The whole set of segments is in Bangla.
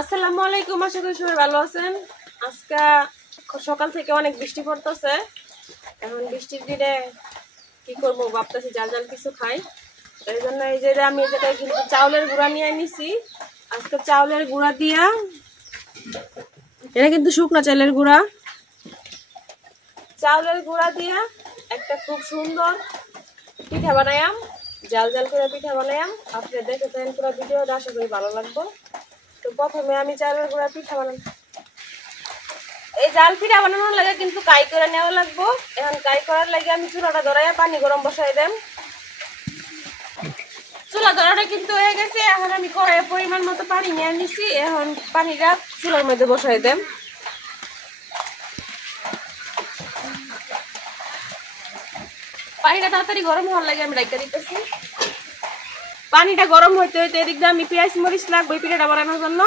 আসসালামু আলাইকুম, আশা করি সবাই ভালো আছেন। আজকে সকাল থেকে অনেক বৃষ্টি পড়তেছে। এখন বৃষ্টির দিনে কি করবো ভাবতেছি, জাল জাল কিছু খাই। এই জন্য এই যে আমি এই জায়গায় কিন্তু চাউলের গুঁড়া নিয়ে নিছি। আজকে চাউলের গুঁড়া দিয়া, এটা কিন্তু শুকনো চাউলের গুঁড়া, চাউলের গুঁড়া দিয়া একটা খুব সুন্দর পিঠা বানায়াম, জাল জাল করে পিঠা বানায়াম। আপনি দেখে থাকেন পুরো ভিডিওটা, আশা করি ভালো লাগবে। তো প্রথমে আমি চাউলের গুঁড়া পিঠা বানাবো। এই জাল পিঠা বানানোর লাগে কিন্তু কাই করে নেওয়া লাগবো। এখন কাই করার লাগে আমি চুলাটা ধরাইয়া পানি গরম বসাই দেম। চুলা ধরাটা কিন্তু হয়ে গেছে। এখন আমি কড়াইয়ে পরিমাণ মতো পানি নিয়ে নিছি। এখন পানিটা চুলার মধ্যে বসাই দেম। পানিটা তাড়াতাড়ি গরম হওয়ার লাগে আমি রাইখা দিতেছি। পানিটা গরম হইতে হইতে এদিক দিয়ে আমি পেঁয়াজ মরিচ লাগবো এই পিঠাটা বানানোর জন্য।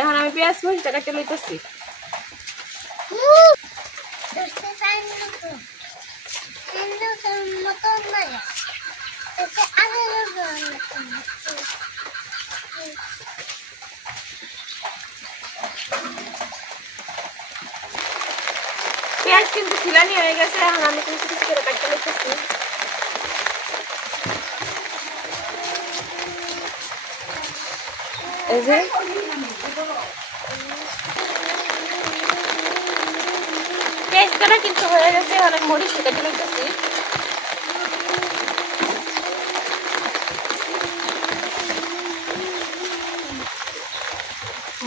এখন আমি পেঁয়াজ মরিচটা কেটে লইতেছি। পেঁয়াজ কিন্তু ছিলানি হয়ে গেছে। এখন আমি কিছু কিছু করে কাটতে লইতেছি। এই যে পেঁয়াজ কাটা কিন্তু হয়ে গেছে। এখন আমি মরিচ কেটে লইতেছি।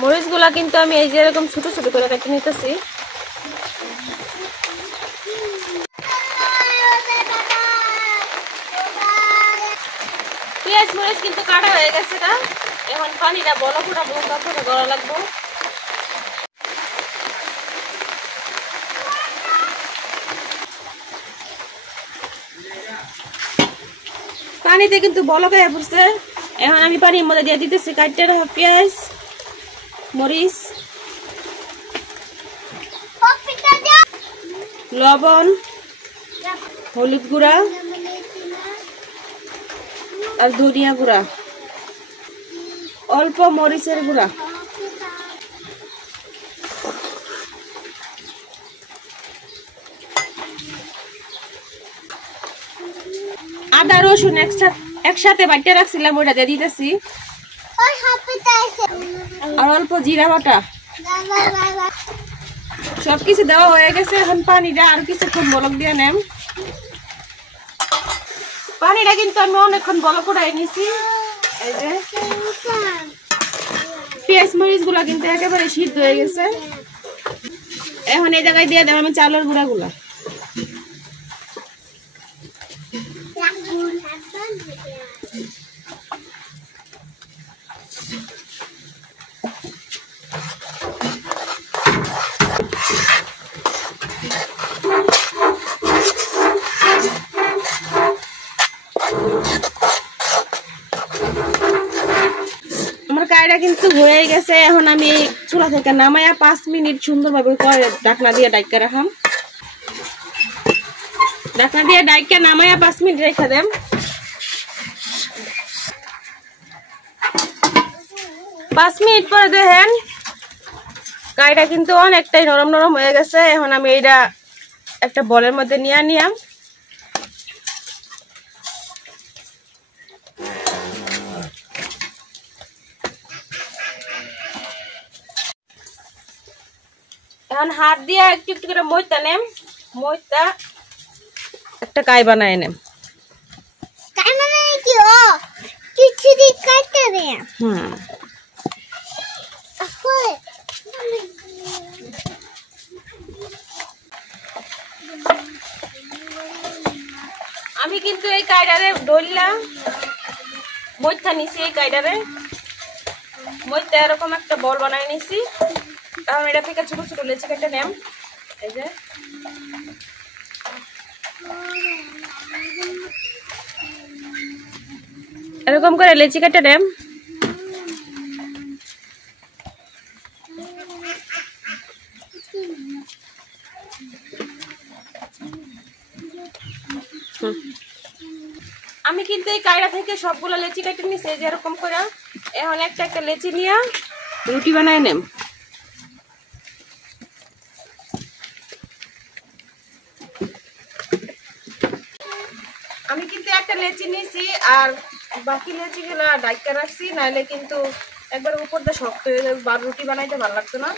মরিচগুলা কিন্তু আমি এই যে এরকম ছোট ছোট করে কেটে নিতেছি। পেঁয়াজ মরিচ কিন্তু কাটা হয়ে গেছে না। এখন পানিটা বলক উঠাবো, তারপরে গলা লাগবো। পানিতে কিন্তু বলক হয়ে পড়ছে। এখন আমি পানির মধ্যে দিয়ে দিতেছি কাটতে রাখা পেঁয়াজ মরিচ, লবণ, হলুদ গুঁড়া আর ধনিয়া গুঁড়া, অল্প মরিচের গুঁড়া, আদা রসুন একসাথে বাটিয়ে রাখছিলাম, ওইটা দিয়ে দিতেছি। আর অল্প জিরা বাটা। সবকিছু দেওয়া হয়ে গেছে। এখন পানিটা আর কিছুক্ষণ বলক দিয়ে নেম। পানিটা কিন্তু আমি অনেকক্ষণ বলক উঠাই নিছি। এই যে পেঁয়াজ মরিচ গুলা কিন্তু একেবারে সিদ্ধ হয়ে গেছে। এখন এই জায়গায় দিয়ে দেব আমি চালের গুঁড়া গুলা। আমার কায়টা কিন্তু হয়ে গেছে। এখন আমি চুলা থেকে নামাইয়া 5 মিনিট সুন্দরভাবে করে ঢাকনা দিয়ে ডাইকা রাখাম। ঢাকনা দিয়ে ডাইকা নামাইয়া 5 মিনিট রেখে দেম। 5 মিনিট পরে দেখেন কাইটা কিন্তু অনেকটাই নরম নরম হয়ে গেছে। এখন আমি এইটা একটা বলের মধ্যে নিয়ে নিলাম। এখন হাত দিয়ে একটু একটু করে মইতা নেম। মইতা একটা কাই বানায় নেম। কাই বানায় কি ও কিছু দি কাটতে দে। আমি কিন্তু এই কাইডারে ডললাম, মইতা নিছি। এই কাইডারে মইতা এরকম একটা বল বানাই নিছি। এখন এটা থেকে ছোট ছোট লেচি কেটে নেম। এই যে এরকম করে লেচি কেটে নেম। আমি কিন্তু এই কায়রা থেকে সবগুলো লেচি কেটে নিছি, যে এরকম করে। এখন একটা একটা লেচি নিয়ে রুটি বানায় নেম। আমি কিন্তু একটা লেচি নিয়েছি আর বাকি লেচিগুলো ডাইকা রাখছি, নাহলে কিন্তু একবার উপর দিয়ে শক্ত হয়ে যাবে, বা রুটি বানাইতে ভালো লাগতো না।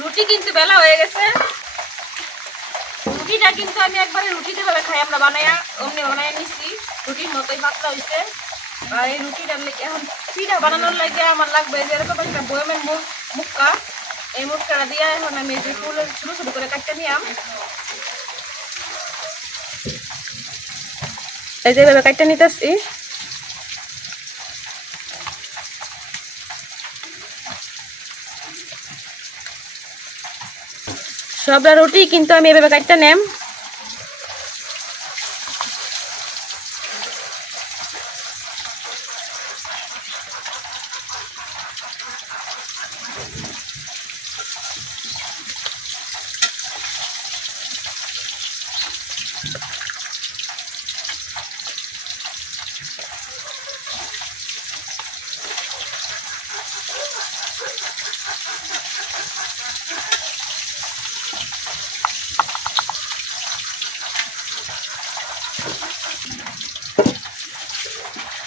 রুটি কিন্তু বেলা হয়ে গেছে। রুটিটা কিন্তু আমি একবারে রুটিতে বেলা খাই আমরা বানাইয়া অমনি বানাই নিছি, রুটির মতোই পাতলা হয়েছে। আর এই রুটিটা এখন পিঠা বানানোর লাগে আমার লাগবে যেরকম একটা বয়মের মুক্কা, এই মুক্কাটা দিয়ে এখন আমি এই যে ফুল ছোট ছোট করে কাটতে নিলাম, এই যেভাবে কাটতে নিতেছি। সবটা রুটি কিন্তু আমি এভাবে কাটতে নেম।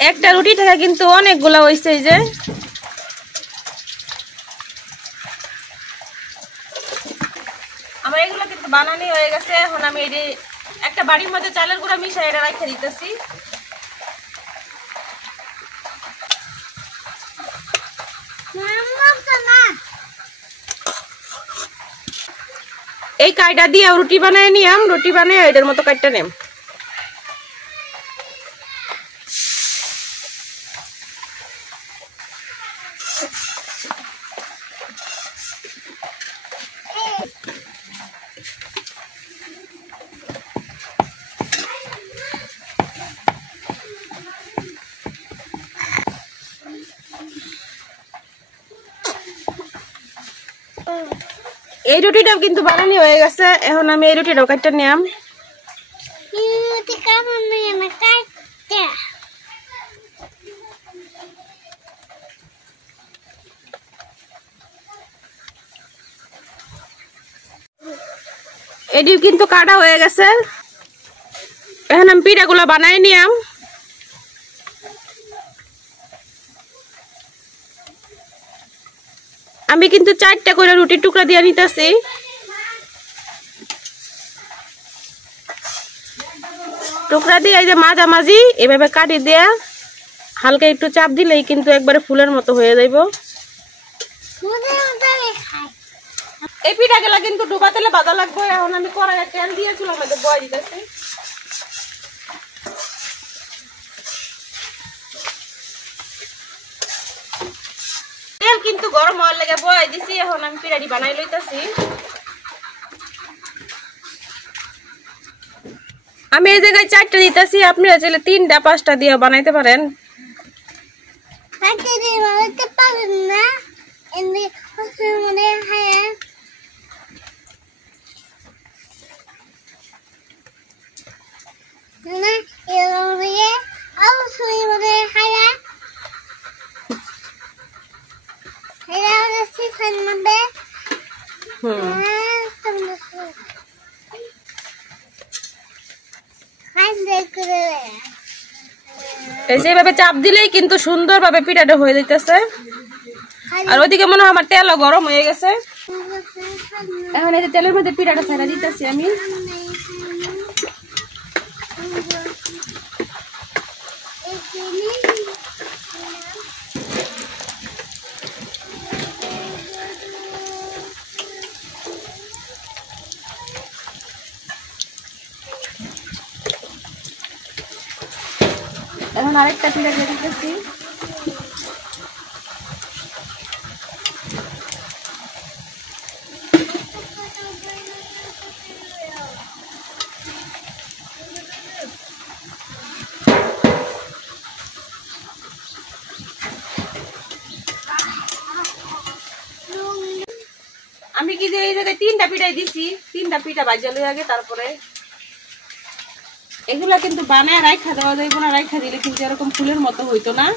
একটা রুটি থেকে কিন্তু অনেকগুলা হয়েছে। এই যে আমার এগুলো কিন্তু বানানি হয়ে গেছে। এখন আমি এই একটা বাড়ির মধ্যে চালের গুঁড়া মিশাই এটা রাখতে দিতেছি। এই কাইটা দিয়ে রুটি বানায় নিয়াম, রুটি বানায় এটার মতো কাইটা নেম। এই রুটিটাও কিন্তু বানানি হয়ে গেছে। এখন আমি এই রুটিটাও কাটতে নিলাম। এটিও কিন্তু কাটা হয়ে গেছে। এখন আমি পিঠাগুলো বানাই নিলাম। আমি কিন্তু 4টা করে রুটির টুকরা দিয়ে নিতেছি। টুকরা দিয়ে এই যে মাঝামাঝি এভাবে কাটি দিয়ে হালকা একটু চাপ দিলেই কিন্তু একবারে ফুলের মতো হয়ে যাইব। এই পিঠাগুলা কিন্তু ডুবা তেলে ভাজা লাগবে। এখন আমি কড়াইয়ে তেল দিয়ে চুলার মধ্যে বয় দিতেছি। তেল কিন্তু গরম হওয়ার লাগে বয় দিছি। এখন আমি পিঠাটি বানাই লইতেছি। আমি এই জায়গায় 4টা দিতেছি, আপনারা চাইলে 3টা 5টা দিয়ে বানাইতে পারেন। এই যেভাবে চাপ দিলেই কিন্তু সুন্দরভাবে পিঠাটা হয়ে যাইতেছে। আর ওইদিকে মনে হয় আমার তেলও গরম হয়ে গেছে। এখন এই যে তেলের মধ্যে পিঠাটা ছেড়ে দিতেছি আমি। এখন আরেকটা পিঠা দিয়ে দিতেছি। আমি কি যে এই জায়গায় 3টা পিঠাই দিছি, 3টা পিঠা ভাজা লই আগে, তারপরে এগুলা কিন্তু বানায় রাইখা দেওয়া যাইব না, রাইখা দিলে কিন্তু এরকম ফুলের মতো হইতো না,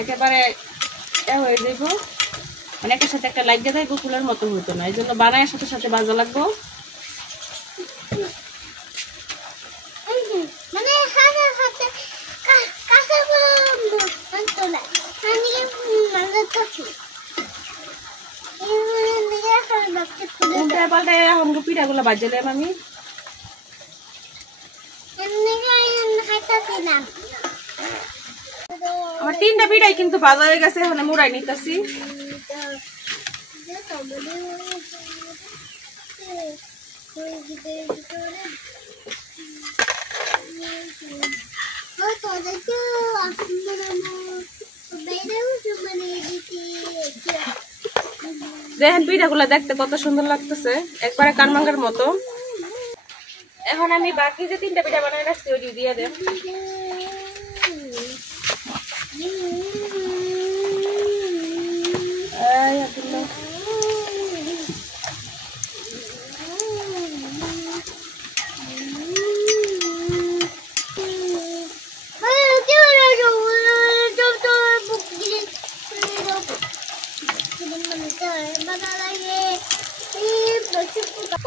একেবারে হয়ে যাইব, মানে একের সাথে একটা লাগিয়ে যাইব, ফুলের মতো হইতো না, এই জন্য বানায় সাথে সাথে ভাজা লাগবো। মানে হাতে হাতে কাঁচা করে না আমি মানে তো উল্টায় পাল্টায় এখন পিঠাগুলো ভাজলাম আমি। আমার 3টা পিঠাই কিন্তু ভাজা হয়ে গেছে, এখন মুড়াই নিতেছি। দেখেন পিঠাগুলো দেখতে কত সুন্দর লাগতেছে, একবারে কানমাঙ্গার মতো। এখন আমি বাকি যে 3টা পিঠা বানাই রাখছি ওই দিয়ে দেব।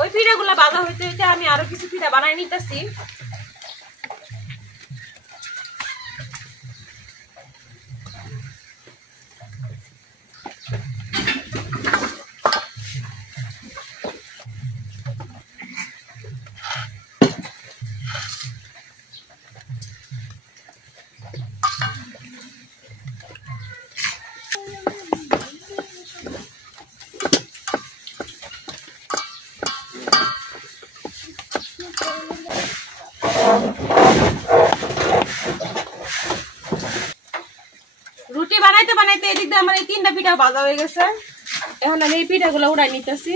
ওই পিঠাগুলা বাজা হইতে হইতে আমি আরো কিছু পিঠা বানাই নিতেছি। রুটি বানাইতে বানাইতে এদিক দিয়ে আমার এই 3টা পিঠা ভাজা হয়ে গেছে, এখন আমি এই পিঠাগুলো উড়াই নিতেছি।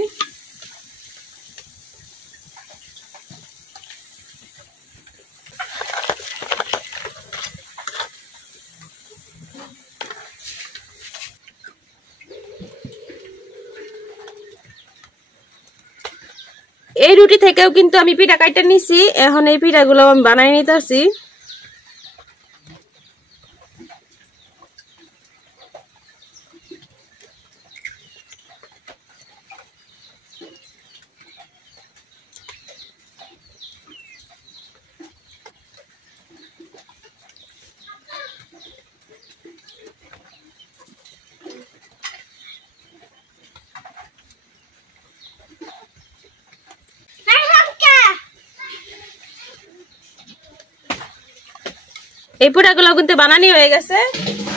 এই রুটি থেকেও কিন্তু আমি পিঠা কাইটা নিছি, এখন এই পিঠাগুলো আমি বানাই নিতেছি। এই পিঠাগুলো কিন্তু বানানি হয়ে গেছে,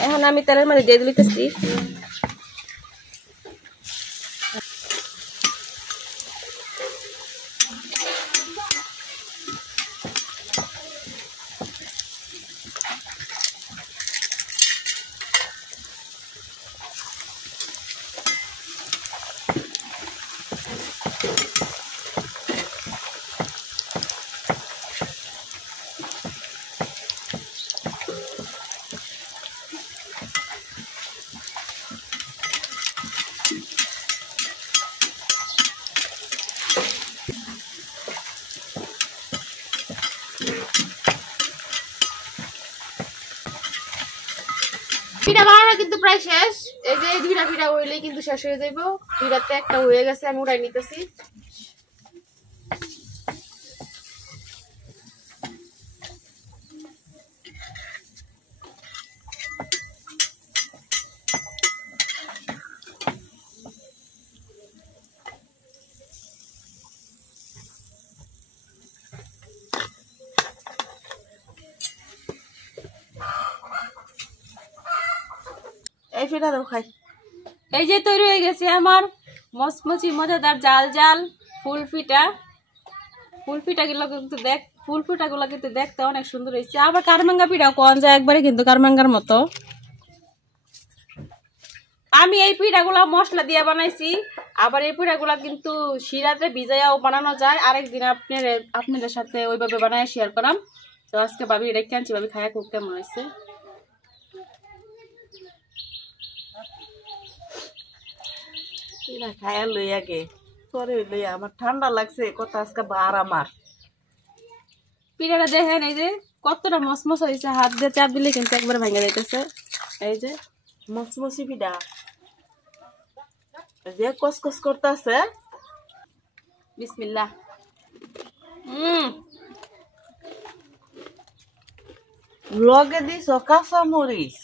এখন আমি তেলের মধ্যে দিয়ে দিতেছি। পিঠা বানানো কিন্তু প্রায় শেষ, এই যে 2টা পিঠা হইলেই কিন্তু শেষ হয়ে যাইব। 2টাতে একটা হয়ে গেছে, আমি উড়াই নিতেছি। এই পিঠা দাও খাই। এই যে তৈরি হয়ে গেছে আমার মচমচি মজাদার জাল জাল ফুল পিঠা। ফুল পিঠা গুলো কিন্তু ফুল পিঠাগুলো কিন্তু দেখতে অনেক সুন্দর হয়েছে। আবার কারমাঙ্গা পিঠাও কোন যায় একবারে কিন্তু কারমাঙ্গার মতো। আমি এই পিঠাগুলা মশলা দিয়ে বানাইছি, আবার এই পিঠাগুলা কিন্তু শিরাতে ভিজাইয়াও বানানো যায়। আরেকদিন আপনাদের সাথে ওইভাবে বানায় শেয়ার করাম। তো আজকে ভাবি এটা কেনছি, ভাবি খায়া খুব কেমন হয়েছে। খায়া লই আগে পরে লই, আমার ঠান্ডা লাগছে কত আজকে বার আমার। পিঠাটা দেখেন এই যে কতটা মসমস হয়েছে, হাত দিয়ে চাপ দিলে কিন্তু একবার ভেঙে যাইতেছে। এই যে মচমচি পিঠা যে কসকস করতেছে। বিসমিল্লাহ। লগে দিছ কাঁচা মরিচ,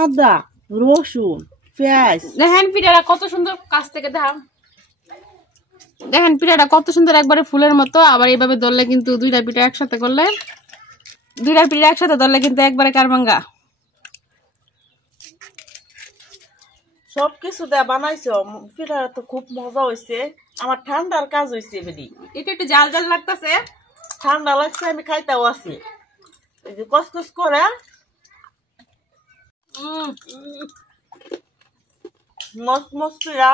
আদা, রসুন, পেঁয়াজ। দেখেন পিঠাটা কত সুন্দর, কাছ থেকে দেখাম। দেখেন পিঠাটা কত সুন্দর, একবারে ফুলের মতো। আবার এইভাবে ধরলে কিন্তু দুইটা পিঠা একসাথে ধরলে কিন্তু একবারে কারমাঙ্গা। সবকিছু দেয়া বানাইছো, পিঠাটা তো খুব মজা হয়েছে। আমার ঠান্ডার কাজ হয়েছে বেডি, এটা একটু জাল জাল লাগতেছে। ঠান্ডা লাগছে আমি খাইতেও আছি। এই যে কসকস করে মচমচ পিঠা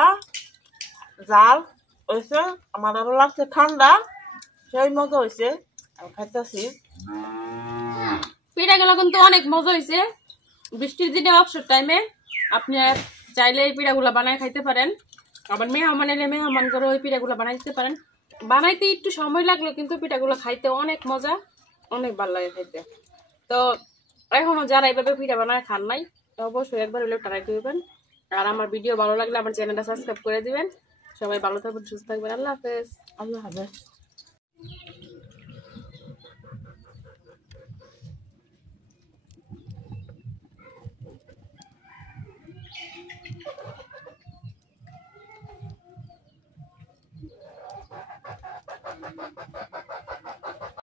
জাল হয়েছে। আমার আরো লাগছে ঠান্ডা, সেই মজা হয়েছে। আমি খাইতেছি। পিঠাগুলো কিন্তু অনেক মজা হয়েছে। বৃষ্টির দিনে অবসর টাইমে আপনি চাইলে এই পিঠাগুলো বানায় খাইতে পারেন। আবার মেহমান এলে মেহমান করে ওই পিঠাগুলো বানাই দিতে পারেন। বানাইতে একটু সময় লাগলো, কিন্তু পিঠাগুলো খাইতে অনেক মজা, অনেক ভালো লাগে খাইতে। তো এখনো যারা এইভাবে পিঠা বানায় খান নাই, তো অবশ্যই একবার হলেও ট্রাই করবেন। আর আমার ভিডিও ভালো লাগলে আমার চ্যানেলটা সাবস্ক্রাইব করে দিবেন। সবাই ভালো থাকবেন, সুস্থ থাকবেন। আল্লাহ হাফেজ। আল্লাহ হাফেজ।